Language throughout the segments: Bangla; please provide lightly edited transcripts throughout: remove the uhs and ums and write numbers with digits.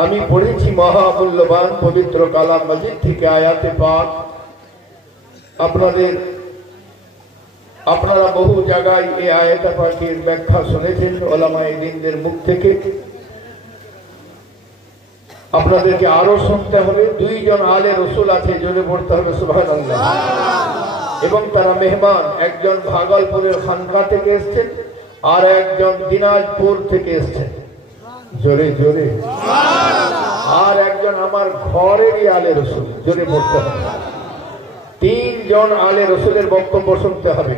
আমি পড়েছি মহামূল্যবান পবিত্র কালাম মাজিদ থেকে আয়াতে পাক। আপনারা বহু জায়গায় এই আয়াতে পাকের ব্যাখ্যা শুনেছেন ওলামায়ে দ্বীনদের মুখ থেকে। আপনাদেরকে আরো শুনতে হবে। দুইজন আলে রসুল আছে, জোরে পড়তে হবে সুবহানাল্লাহ। এবং তারা মেহমান, একজন ভাগলপুরের খানকা থেকে এসেছেন আর একজন দিনাজপুর থেকে এসেছেন, জোরে জোরে। আর একজন আমার ঘরেরই আলে রসুল, জোরে পড়তে হবে। তিনজন আলে রসুলের বক্তব্য শুনতে হবে।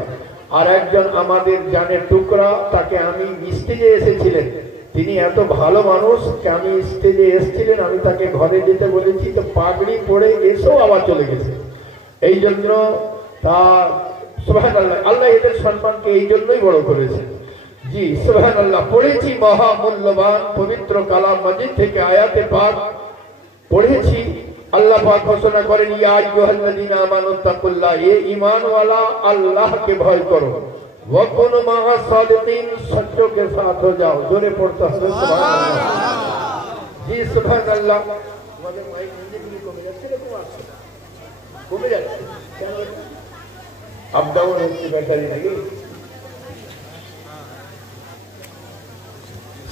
আর একজন আমাদের জানের টুকরা, তাকে আমি স্টেজে এসেছিলেন, তিনি এত ভালো মানুষ, আমি স্টেজে এসেছিলেন, আমি তাকে ঘরে যেতে বলেছি তো পাগড়ি পরে এসেও আবার চলে গেছে। এই জন্য তা সুবহানাল্লাহ, আল্লাহ এদের সম্মানকে এই জন্যই বড় করেছেন। জি সুবহানাল্লাহ। পড়েছি মহামূল্যবান পবিত্র কালাম মাজিদ থেকে আয়াতে পাক পড়েছি। আল্লাহ পাক ঘোষণা করেন, ইয়া আইয়ুহাল্লাযীনা আমানুত্তাকুল্লাহ, এ ঈমানওয়ালা আল্লাহকে ভয় করো, ওয়া কুনু মা'আস সাদিকিন, সত্যों के साथ हो जाओ, জোরে পড়তে হবে সুবহানাল্লাহ। জি সুবহানাল্লাহ। আমাদের মাইক নিজে কমে যাচ্ছে না, কমে যাচ্ছে কেন? আপ ডাউন হচ্ছে ব্যাটারি নাকি?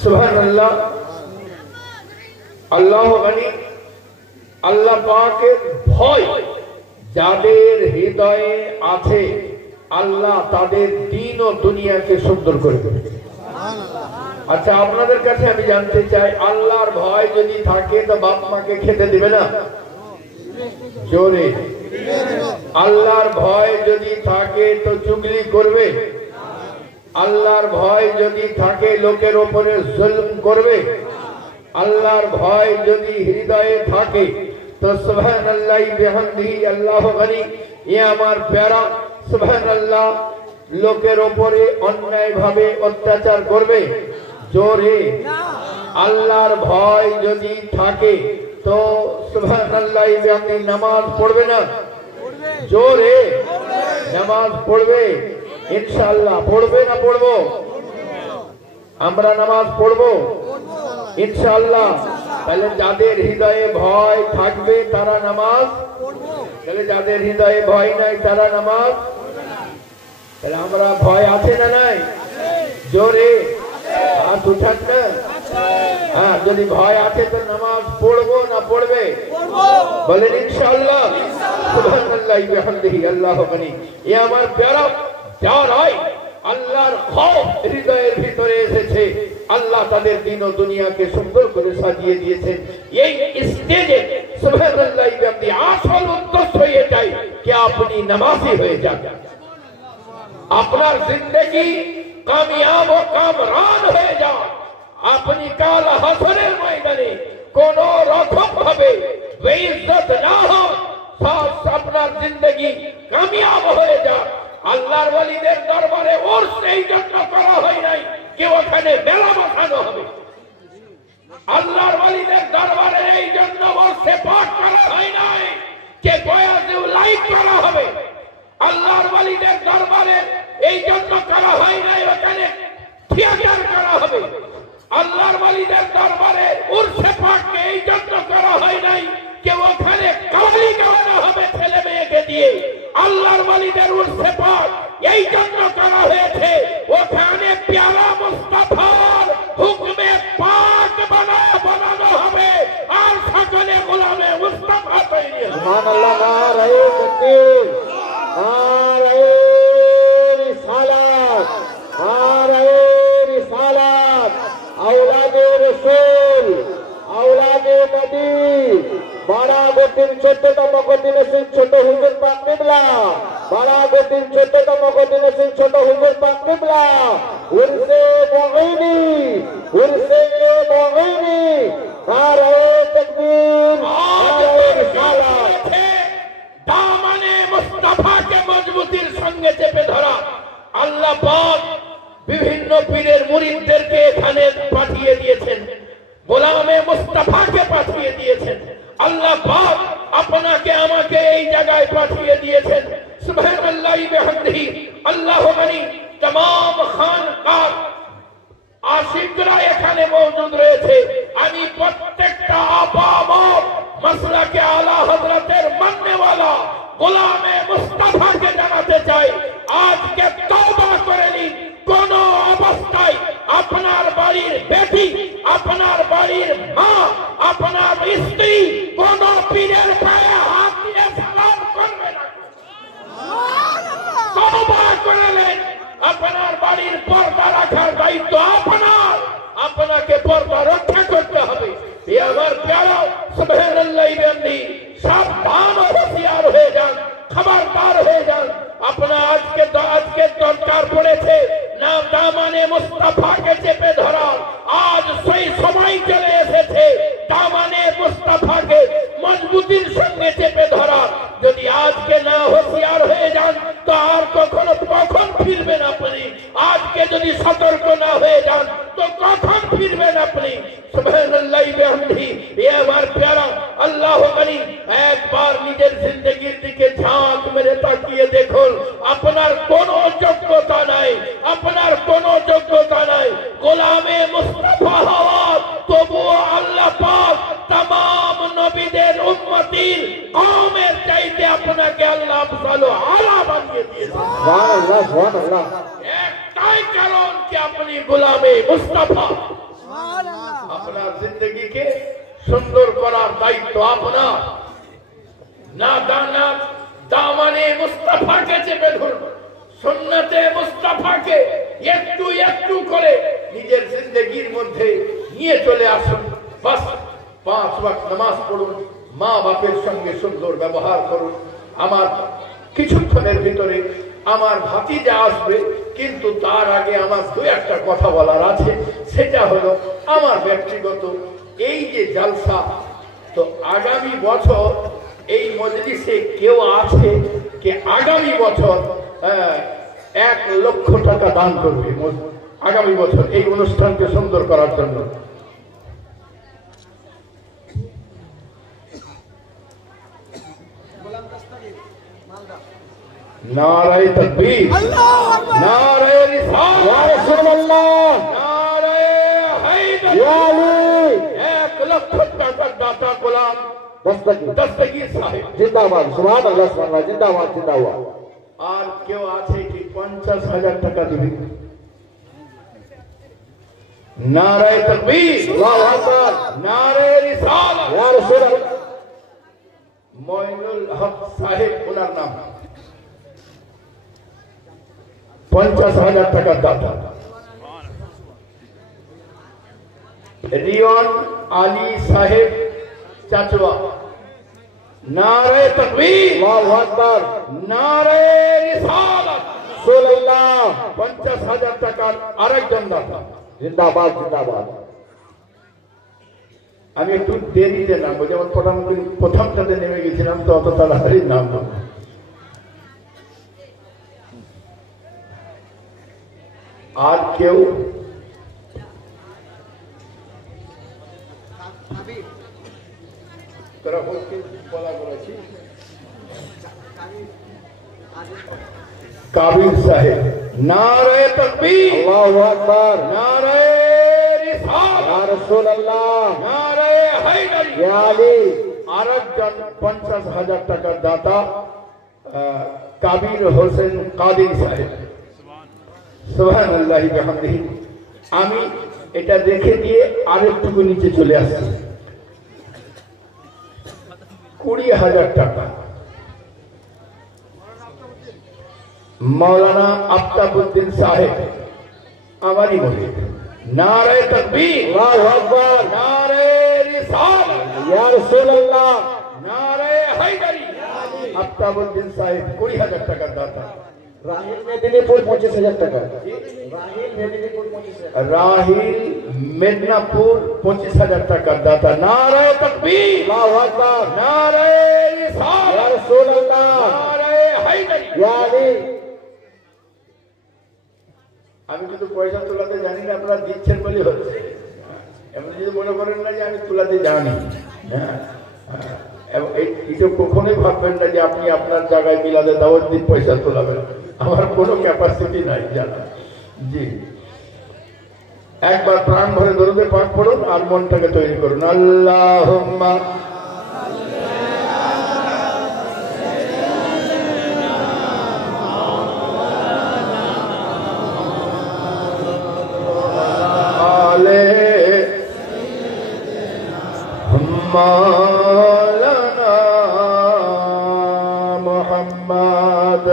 সুবহানাল্লাহ। আল্লাহ গনি, আল্লাহ পাকের ভয় যাদের হৃদয়ে আছে, আল্লাহ তাদের দিন ও দুনিয়াকে সুন্দর করে দেবে। আচ্ছা, আপনাদের কাছে আমি জানতে চাই, আল্লাহর ভয় যদি থাকে তো বাপ মাকে খেতে দিবে না? জোরে। আল্লাহর ভয় যদি থাকে তো চুগলি করবে? আল্লাহর ভয় যদি থাকে লোকের উপরে জুলম করবে? আল্লাহর ভয় যদি হৃদয়ে থাকে তো সুবহানাল্লাহি বিহামদিহি, আল্লাহু গনি, এ আমার প্যারা সুবহানাল্লাহ, লোকের উপরে অন্যায় ভাবে অত্যাচার করবে? জোরে। আল্লাহর ভয় যদি থাকে তো সুবহানাল্লাহি বিহামদিহি নামাজ পড়বে না? জোরে। নামাজ পড়বে ইনশাআল্লাহ। পড়বে না পড়বো? আমরা নামাজ পড়বো ইনশাআল্লাহ। তাহলে যাদের হৃদয়ে ভয় থাকবে তারা নামাজ পড়বো, তাহলে যাদের হৃদয়ে ভয় নাই তারা নামাজ। তাহলে আমরা ভয় আছে না নাই? জোরে হাত উঠান না। হ্যাঁ, যদি ভয় আছে তো নামাজ পড়বো না পড়বে? বলেন ইনশাআল্লাহ। সুবহানাল্লাহি ওয়া বিহামদিহি, আল্লাহু গনি। এ আমার প্যারা যারাই আল্লাহর খৌফ হৃদয়ের ভিতরে এসেছে, আল্লাহ তাদের দিন ও দুনিয়াকে সুন্দর করে সাজিয়ে দিয়েছেন। এই স্টেজে সুবহানাল্লাহি ওয়া বিহামদিহি আসল উদ্দেশ্য এটাই कि আপনি নামাজি হয়ে যান, আপনার জিন্দেগি কামিয়াব ও কামরান হয়ে যায়, আপনি কাল হাসরের ময়দানে কোন রকম ভাবে বেইজ্জত না হয়, আপনার জিন্দেগি কামিয়াব হয়ে যায়। আল্লাহর ওয়ালিদের দরবারে উরস এই জন্য করা হয় নাই যে ওখানে মেলা বসানো হবে। আল্লাহর ওয়ালিদের দরবারে এই জন্য উরসে পাক করা হয় নাই যে বয়াজেও লাইক করা হবে। আল্লাহর ওয়ালিদের দরবারে এই জন্য করা হয় নাই ওখানে থিয়েটার করা হবে। আল্লাহর ওয়ালিদের দরবারে উরসে পাককে এই জন্য করা হয় নাই যে ওখানে কাওয়ালি গাওয়ানো হবে ছেলে মেয়েকে দিয়ে। আল্লাহর ওয়ালিদের উরসে পাক এই জন্য করা হয়েছে ওখানে প্যারা মুস্তাফার হুকমে পাক বানানো হবে আর সকলে গোলামে মুস্তাফা তৈরি হবে। সুবহানাল্লাহ। নারায়ে তাকবীর, নারায়ে রিসালাত, নারায়ে রিসালাত। আওলাদে রাসূল, আওলাদে নবী, বারাগতির 14তম গদিনে সিং ছোট হুজুর পাক কিবলা, বারাগতির 14তম গদিনে সিং ছোট হুজুর পাক কিবলা, উরসে মুঈনি, উরসে মুঈনি। নারায়ে তাকবীর, নারায়ে রিসালাত। দামানে মুস্তাফাকে মজবুতির সঙ্গে চেপে ধরা আল্লাহ পাক বিভিন্ন পীরের মুরিদদেরকে এখানে পাঠিয়ে দিয়েছেন, গোলামে মুস্তাফাকে পাঠিয়ে দিয়েছেন। আল্লাহ পাক আপনাকে আমাকে এই জায়গায় পাঠিয়ে দিয়েছেন। সুবহানাল্লাহি ওয়া বিহামদিহি, আল্লাহু গনি। तमाम খানকা আশিকরা এখানে মওজুদ রয়েছে। আমি প্রত্যেকটা আপনার স্ত্রী কোন পীরের পায়ে হাত দিয়ে সালাম করবে না। তওবা করলেন, আপনার বাড়ির পর্দা রাখার দায়িত্ব আপনার, আপনাকে পর্দা রক্ষা করতে হবে। এ আমার প্যারা সুবহানাল্লাহ বেমনি, সাবধান ও হুঁশিয়ার হয়ে যান, খবরদার হয়ে যান। আপনার আজকে দরকার পড়েছে না দামানে মুস্তাফাকে চেপে ধরা। আজ সেই সময় চলে এসেছে দামানে মুস্তাফাকে মজবুতির সঙ্গে চেপে ধরা। যদি আজকে না হুঁশিয়ার হয়ে যান তো আর কখন ফিরবেন আপনি? আজকে যদি সতর্ক না হয়ে যান তো কখন ফিরবেন আপনি? সুবহানাল্লাহ বিহামদিহি। এ আমার প্যারা আল্লাহু করিম, একবার নিজের জিন্দেগির দিকে ঝাঁক মেরে তাকিয়ে দেখুন, আপনার কোনো যোগ্যতা নাই, আপনার কোনো যোগ্যতা নাই গোলামে মুস্তাফা হওয়ার। তবুও আল্লাহ পাক तमाम নবীদের উম্মতির কওমের চাইতে আপনাকে আল্লাহ আফজাল আলা বানিয়ে দিয়েছেন। সুবহানাল্লাহ, সুবহানাল্লাহ। একটাই কারণ কি আপনি গোলামে মুস্তাফা। সুবহানাল্লাহ। আপনার জিন্দেগিকে সুন্দর করার দায়িত্ব আপনার। না দামানে মুস্তাফাকে চেপে ধরুন, সুন্নতে মুস্তাফাকে একটু একটু করে নিজের জিন্দেগির মধ্যে নিয়ে চলে আসুন। বাস 5 ওয়াক্ত নামাজ পড়ুন, মা বাপের সঙ্গে সুন্দর ব্যবহার করুন। আমার কিছুক্ষণের ভিতরে আমার ভাতিজা আসবে, কিন্তু তার আগে আমার 2-1টা কথা বলার আছে। সেটা হলো আমার ব্যক্তিগত এই যে জালসা, তো আগামী বছর এই মজলিসে কেউ আছে কে আগামী বছর 1 লক্ষ টাকা দান করবে আগামী বছর এই অনুষ্ঠানকে সুন্দর করার জন্য? নারায়ে তাকবীর, নারায়ে রিসালাত, ইয়া রাসূলুল্লাহ, নারায়ে হায়দার, ইয়া আলী। 1 লক্ষ টাকার দাতা গোলাম দস্তগীর সাহেব জিন্দাবাদ। সুবহানাল্লাহ, সুবহানাল্লাহ, জিন্দাবাদ, জিন্দাবাদ। আর কেউ আছে কি 50,000 টাকা দিবে? নারায়ে তাকবীর, আল্লাহু আকবার, নারায়ে রিসালাত, ইয়া রাসূলুল্লাহ। মঈনুল হক সাহেব ওনার নাম, 50,000 টাকার দাতা। রিয়ন আলী সাহেব চাচুয়া, নারায়ে তাকবীর, আল্লাহু আকবার, নারায়ে রিসালাত, রাসূলুল্লাহ। 50,000 টাকার আরেকজন দাতা, জিন্দাবাদ, জিন্দাবাদ। আমি একটু দেরিতে নামবো, যেমন প্রথমটাতে নেমে গেছিলাম তো অত তাড়াতাড়ি নামবো। আর কেউ? কাবির সাহেব, নারায়ে তাকবীর, আল্লাহু আকবার, নারায়ে রিসালাত, ইয়া রাসূলুল্লাহ, নারায়ে হায়দার, ইয়া আলী। আরেকজন 50,000 টাকার দাতা কাবির হোসেন কাদির সাহেব। সুবহানাল্লাহি বিহামদিহি। আমি এটা রেখে দিয়ে আরেকটুকু নিচে চলে আসছি। 20,000 টাকা मौलाना आफ्ताबुद्दीन साहेब আমারই মনে। নারায়ে তাকবীর, আল্লাহু আকবার, নারায়ে রিসালাত, ইয়া রাসূলুল্লাহ, নারায়ে হায়দারি। आफ्ताबुद्दीन साहेब 20,000 টাকার দাতা। রাহিল মেদিনীপুর 25,000 টাকা। রাহিল মেদিনীপুর 25,000 টাকার দাতা। নারায়ে তাকবীর, আল্লাহু আকবার, নারায়ে রিসালাত, ইয়া রাসূলুল্লাহ, নারায়ে হায়দারি, ইয়া আলী। আমি কিন্তু পয়সা তোলাতে জানি না, আপনারা দিচ্ছেন বলে হচ্ছে। এমনি যদি মনে করেন না যে আমি তোলাতে জানি, হ্যাঁ, এটা কখনোই ভাববেন না যে আপনি আপনার জায়গায় মিলাদে দাওয়াত দিয়ে পয়সা তোলাবেন। আমার কোনো ক্যাপাসিটি নাই জানা। জি, একবার প্রাণ ভরে দরুদে পাক পড়ুন আর মনটাকে তৈরি করুন। আল্লাহুম্মা मौलाना मोहम्मद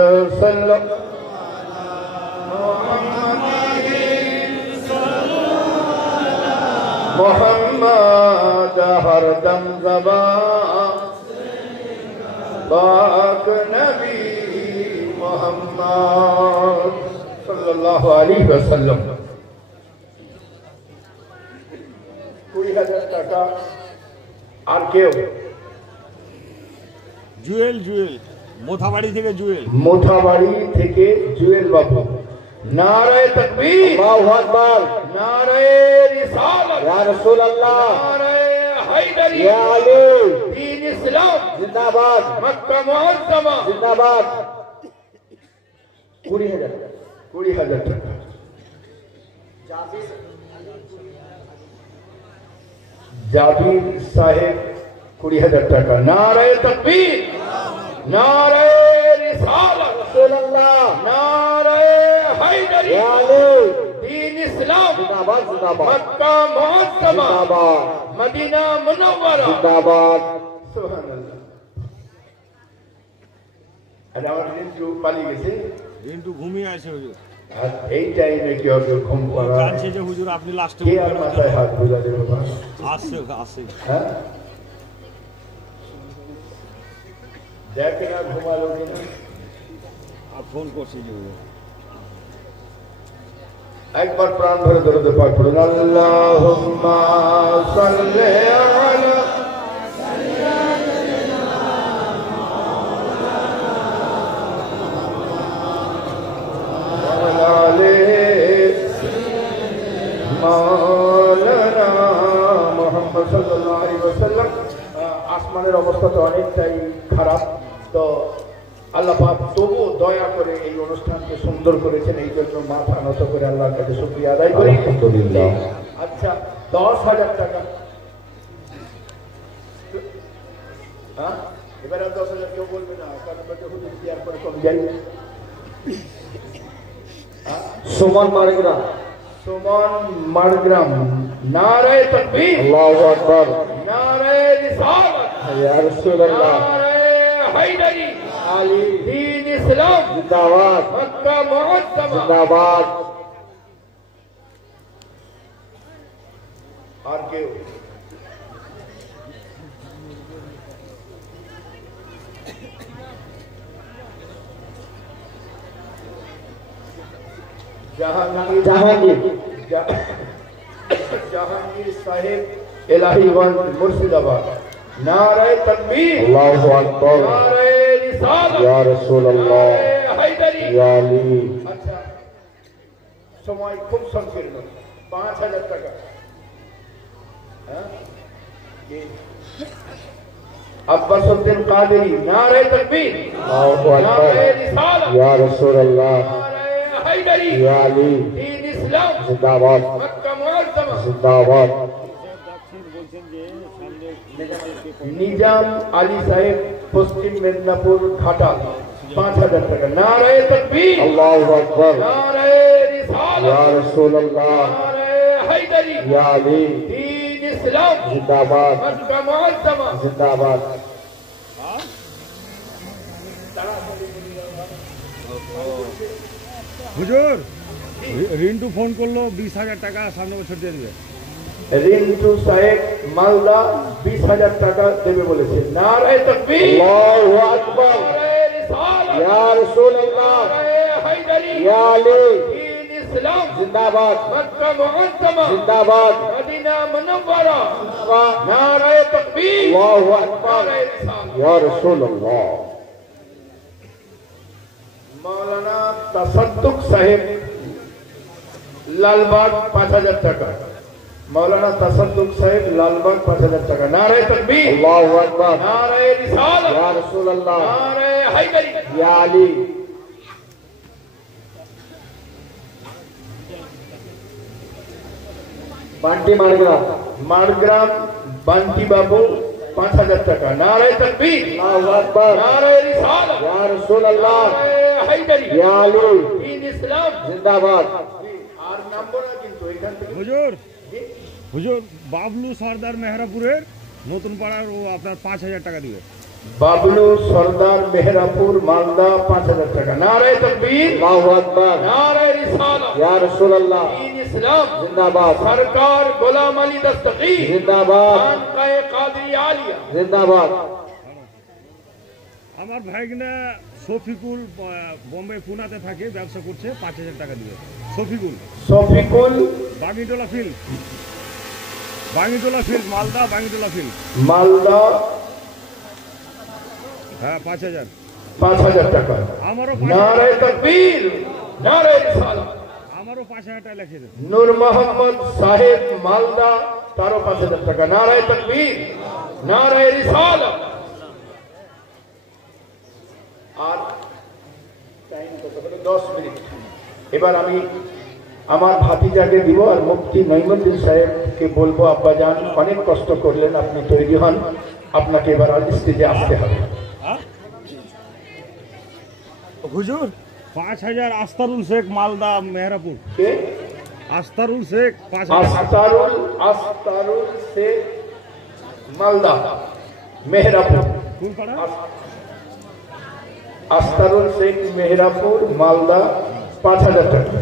मोहम्मद हरदम ज़बान पाक नबी मोहम्मद सल्लल्लाहु अलैहि वसल्लम। 20,000 টাকা। আর কেউ? জুয়েল মোথাবাড়ি থেকে জুয়েল। মোথাবাড়ি থেকে জুয়েল বাবু। নারে তাকবীর, আল্লাহু আকবার, নারে রিসালাত, ইয়া রাসূলুল্লাহ, নারে হায়দারি, ইয়া আলী, দ্বীন ইসলাম জিন্দাবাদ, মক্কা মুআজ্জামা জিন্দাবাদ। 20,000 টাকা। জাবির সাহেব 20,000 টাকা। নারে তাকবীর, নারে রিসালাত, রাসূলুল্লাহ, নারে হায়দারি, ইয়া আলী, দ্বীন ইসলাম জিন্দাবাদ জিন্দাবাদ, মক্কা মুআজ্জামা জিন্দাবাদ, মদিনা মুনাওয়ারা জিন্দাবাদ। সুবহানাল্লাহ। আর আমার রিন্টু পালিয়ে গেছে। রিন্টু ঘুমিয়ে আছে হুজুর। আর এই টাইমে কি হবে ঘুম পড়া? জানছে যে হুজুর আপনি লাস্টে কে আর মাথায় হাত বুলাবে বাবা? আসছে। হ্যাঁ, দেখে না ঘুমালো কিনা। আর ফোন করছি যে হুজুর। একবার প্রাণ ভরে দরুদ পাক পড়ুন। আল্লাহুম্মা সাল্লি আলা মাওলানা মুহাম্মদ সাল্লাল্লাহু আলাইহি ওয়াসাল্লাম। আসমানের অবস্থা তো অনেকটাই খারাপ, তো আল্লাহ পাক তবু দয়া করে এই অনুষ্ঠানকে সুন্দর করেছেন, এই জন্য মাথা নত করে আল্লাহর কাছে শুকরিয়া আদায় করি। আলহামদুলিল্লাহ। আচ্ছা, 10,000 টাকা। হ্যাঁ, এবারে 10,000 কেউ বলবে না, কারণ বলতে হুজুর কি আর করে কম যাই। সুমন মারগ্রাম। নারে তাকবীর, আল্লাহু আকবার, নারে রিসালাত, ইয়া রাসূলুল্লাহ, নারে হায়দারি, আলী, দ্বীন ইসলাম জিন্দাবাদ, মক্কা মুআজ্জামা জিন্দাবাদ। আর কেউ? জাহাঙ্গীর সাহেব এলাহিগঞ্জ মুর্শিদাবাদ। নারে তাকবীর, আল্লাহু আকবার, নারে রিসালাত, ইয়া রাসূলুল্লাহ, নারে হায়দারি, ইয়া আলী। আচ্ছা, সময় খুব সংকীর্ণ। 5,000 টাকা। হ্যাঁ, আব্বাস উদ্দিন কাদেরী। নারে তাকবীর, আল্লাহু আকবার, নারে রিসালাত, ইয়া রাসূলুল্লাহ, নারে হায়দারি, ইয়া আলী, দ্বীন ইসলাম জিন্দাবাদ, মক্কা মুআজ্জামা জিন্দাবাদ। নিজাম আলী সাহেব পশ্চিম মেদিনীপুর ঘাটাল। 5,000 টাকা। নারে তাকবীর, আল্লাহু আকবার, নারে রিসালাত, ইয়া রাসূলুল্লাহ, নারে হায়দারি, ইয়া আলী, দ্বীন ইসলাম জিন্দাবাদ, মক্কা মুআজ্জামা জিন্দাবাদ। হুজুর রিন্টু ফোন করলো 20,000 টাকা সামনে বছর দিয়ে দেবে। রিন্টু সাহেব মালদা 20,000 টাকা দেবে বলেছে। নারে তাকবীর, আল্লাহু আকবার, নারে রিসালাত, ইয়া রাসূলুল্লাহ, নারে হায়দারি, ইয়া আলী, দ্বীন ইসলাম জিন্দাবাদ, মক্কা মুআজ্জামা জিন্দাবাদ, মদিনা মুনাওয়ারা জিন্দাবাদ। নারে তাকবীর, আল্লাহু আকবার, নারে রিসালাত, ইয়া রাসূলুল্লাহ। মাওলানা তাসাদ্দুক সাহেব লালবাগ 5,000 টাকা। मौलाना तसद्दुक साहिब लालबाग 5,000 টাকা। नारे तकबीर, अल्लाहु अकबर, नारे रिसालत, या रसूल अल्लाह, नारे हैदरी, या अली। बांटी मारग्राम बांटी बाबू 5,000 টাকা। नारे तकबीर, अल्लाहु अकबर, नारे रिसालत, या रसूल अल्लाह, नारे हैदरी, या अली, दीन इस्लाम जिंदाबाद। আর নাম্বার কিন্তু এখান থেকে হুজুর বাবলু সরদার মেহরাপুরের নতুন পাড়ার ও আপনার 5,000 টাকা দিবে। বাবলু সরদার মেহরাপুর মালদা 5,000 টাকা। নারে তাকবীর, আল্লাহু আকবার, নারে রিসালাত, ইয়া রাসূলুল্লাহ, দ্বীন ইসলাম জিন্দাবাদ, সরকার গোলাম আলী দস্তগীর জিন্দাবাদ, খানকায়ে কাদিরিয়া আলিয়া জিন্দাবাদ। আমার ভাইগনা শফিকুল বোম্বে পুনাতে থাকে, ব্যবসা করছে, 5,000 টাকা দিবে। শফিকুল বাগিটোলা ফিল্ড, মালদা, বাগিটোলা ফিল্ড মালদা, হ্যাঁ 5,000 টাকা। আমারও নারে তাকবীর, নারে রিসালাত। আমারও 5,000 টাকা লিখে দেন। নূর মোহাম্মদ সাহেব মালদা, তারও 5,000 টাকা। নারে তাকবীর, নারে রিসালাত। আর টাইম কত হলো? 10 মিনিট। এবার আমি আমার ভাতিজাকে দিব, আর মুফতি নঈমুদ্দিন সাহেবকে বলবো, আব্বাজান অনেক কষ্ট করলেন, আপনি তৈরি হন, আপনাকে এবার স্টেজে আসতে হবে। হুজুর 5,000 আস্তারুল শেখ মালদা মেহরাপুর। কে? আস্তারুল শেখ 5,000। আস্তারুল শেখ মালদা মেহরাপুর। কোন পাড়া? আস্তারুল শেখ মেহরাপুর মালদা 5,000 টাকা।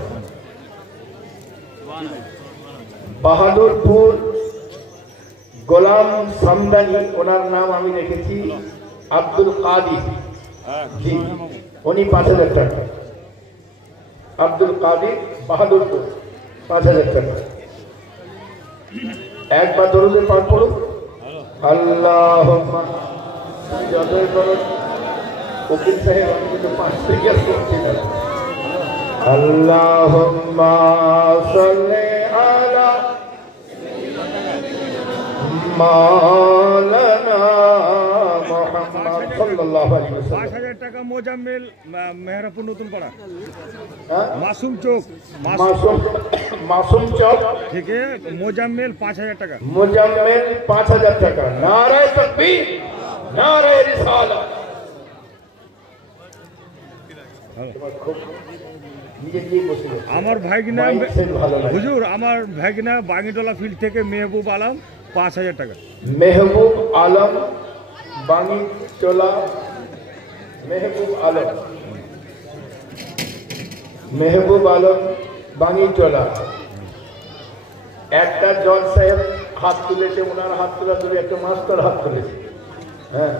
বাহাদুরপুর গোলাম সামদানি, ওনার নাম আমি রেখেছি আব্দুল কাদির জি, উনি 5,000 টাকা। আব্দুল কাদির, বাহাদুরপুর, 5,000 টাকা। একবার দরুদের পাঠ পড়ুন। আল্লাহুম্মা, যতই করুন উকিল সাহেব, আমি কিন্তু 5 থেকে করছি না। আল্লাহুম্মা সাল্লি আলা মাওলানা মুহাম্মদ সাল্লাল্লাহু আলাইহি ওয়াসাল্লাম। 5,000 টাকা মোজাম্মেল মেহরাপুর নতুন পাড়া, হ্যাঁ? মাসুম চোক মাসুম চক থেকে মোজাম্মেল 5,000 টাকা। মোজাম্মেল 5,000 টাকা। নারে তাকবীর, নারে রিসালাত। আমার ভাইগিনা হুজুর, আমার ভাইগিনা বাগিটোলা ফিল্ড থেকে মেহবুব আলম 5,000 টাকা। মেহবুব আলম বাগিটোলা, মেহবুব আলম বাগিটোলা। একটা জজ সাহেব হাত তুলেছে, ওনার হাত তোলা তুলে একটা মাস্টার হাত তুলেছে। হ্যাঁ,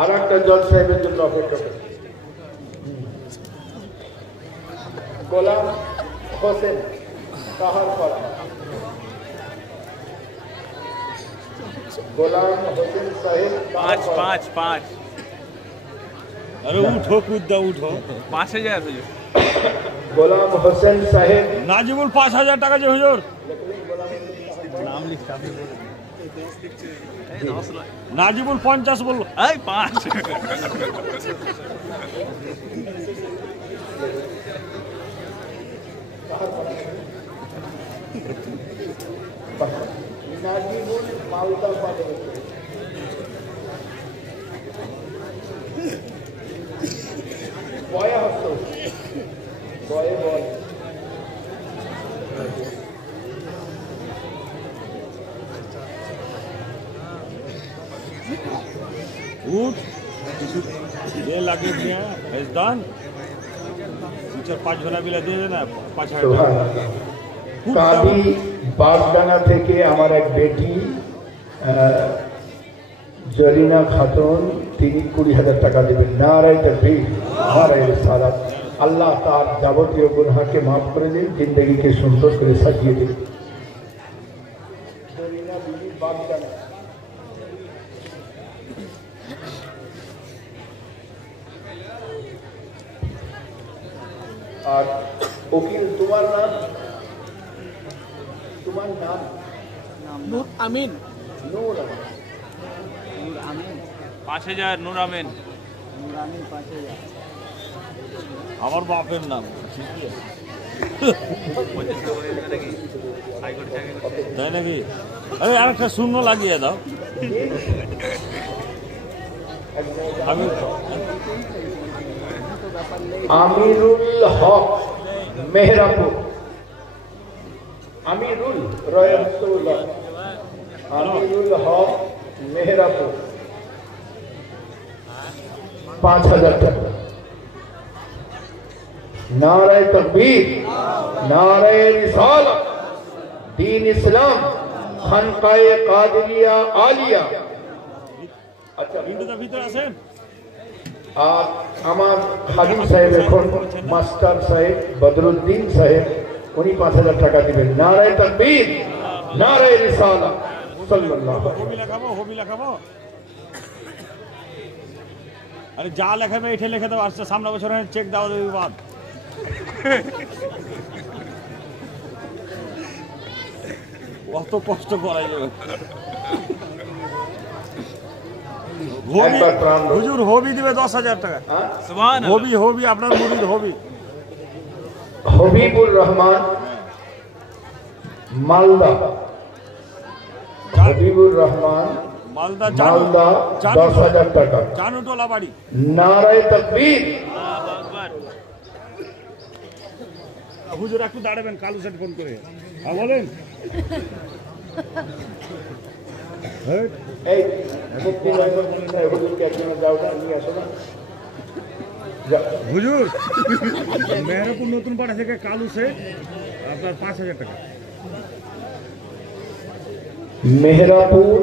আর একটা জজ সাহেবের জন্য অপেক্ষা করছে। গোলাম হোসেন কাহারপাড়া, গোলাম হোসেন সাহেব 5 আরে উঠো কুদ্দা উঠো। 5,000 গোলাম হোসেন সাহেব নাজিবুল 5,000 টাকা যে হুজুর। নাজিবুল 50 বললো। এই 5 নাজিবুল মালদা পাবে। বয়া হস্ত বয়ে বয় उठ ये लगे दिया हैजदान टीचर 5 घंटा बिला दे देना 5,000 টাকা। কাদি বাগডাঙ্গা থেকে আমার এক বেটি জরিনা খাতুন, তিনি 20,000 টাকা দেবেন। নারে তাকবীর, নারে রিসালাত। আল্লাহ তার যাবতীয় গুনাহকে মাফ করে দিন, জিন্দগিকে সুন্দর করে সাজিয়ে দিন। জরিনা বিবি বাগডাঙ্গা। আর উকিল, তোমার নাম? তোমার নাম? নূর আমিন। নূর 5,000 নূর আমিন। আমার বাপের নাম তাই নাকি? আরে আরেকটা শূন্য লাগিয়ে দাও। আমি আমিরুল হক মেহরাপুর। আমিরুল রয়্যাল আমিরুল হক মেহেরাপুর 5000 টাকা। नारे तकबीर, नारे रिसालत, दीन इस्लाम, खानकाए कादिरिया आलिया। अच्छा ইন্টুটার ভিতরে আছেন আর আমার খাদিম সাহেব এখন মাস্টার সাহেব বদরুদ্দিন সাহেব উনি 5000 টাকা দিবেন। নারে তকবীর, নারে রিসালাত, সাল্লাল্লাহু আলাইহি। হবি লেখাবো আরে যা লেখাবে এটা লিখে দাও, আসছে সামনে বছর চেক দাও দেবে বাদ। অত কষ্ট করাই যাবে। একবার প্রাণ দাও। হুজুর হবি দিবে 10,000 টাকা। সুবহান হবি আপনার মুরিদ হবি। হবিবুর রহমান মালদা, হবিবুর রহমান মালদা মালদা 10,000 টাকা। জানুটোলা বাড়ি। নারে তকবীর, হুজুর একটু দাঁড়াবেন, কালু সেট ফোন করে। হ্যাঁ বলেন। এই মুক্তি নগর হুজুরকে একজন যাও না, নিয়ে আসো না। যাও। হুজুর মেহেরপুর নতুন পাড়া থেকে কালু সেট আপনার 5,000 টাকা। মেহেরাপুর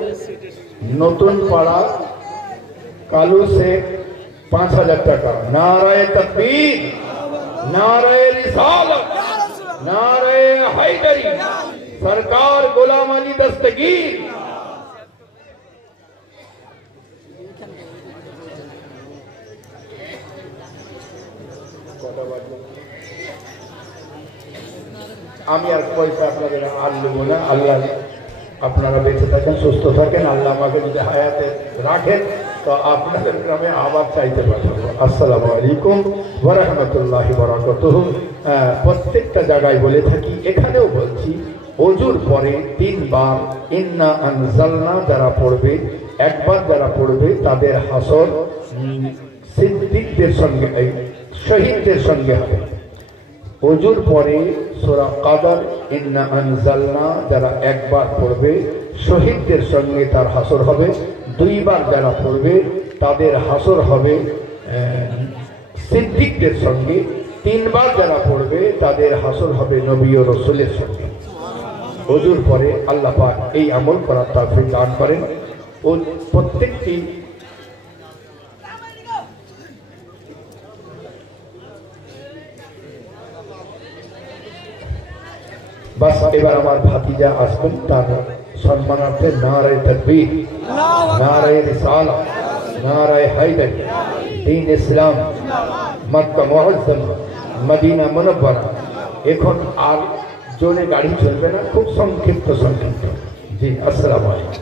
নতুন পাড়া কালু শেখ 5000 টাকা। নারায়ে তাকবীর, নারায়ে রিসালাত, নারায়ে হায়দারি, সরকার গোলাম আলী দস্তগীর। আমি আর পয়সা আপনাদের আর নেবো না। আল্লাহ আপনারা বেঁচে থাকেন, সুস্থ থাকেন। আল্লাহ আমাকে যদি হায়াতে রাখেন তো আপনাদের গ্রামে আবার চাইতে পাঠাবো। আসসালামু আলাইকুম ওয়া রাহমাতুল্লাহি ওয়া বারাকাতুহু। প্রত্যেকটা জায়গায় বলে থাকি, এখানেও বলছি, ওযুর পরে 3 বার ইন্না আনজালনা যারা পড়বে, একবার যারা পড়বে তাদের হাসর সিদ্দিকদের সঙ্গে, শহীদদের সঙ্গে হবে। ওযুর পরে সূরা কদর ইন্না আনজালনা যারা একবার পড়বে শহীদদের সঙ্গে তার হাসর হবে। 2 বার যারা পড়বে তাদের হাসর হবে সিদ্দিকদের সঙ্গে। 3 বার যারা পড়বে তাদের হাসর হবে নবী ও রাসূলের সঙ্গে। ওযুর পরে আল্লাহ পাক এই আমল করার তৌফিক দান করেন। ও প্রত্যেকটি বাস এবার আমার ভাতিজা আসবেন, তার সম্মানার্থে নারায়ে তাকবীর, নারায়ে রিসালাত, নারায়ে হায়দারি, দ্বীন ইসলাম, মক্কা মুআজ্জামা, মদিনা মুনাওয়ারা। এখন আর জোরে গাড়ি চলবে না, খুব সংক্ষিপ্ত। জি, আসসালামু আলাইকুম।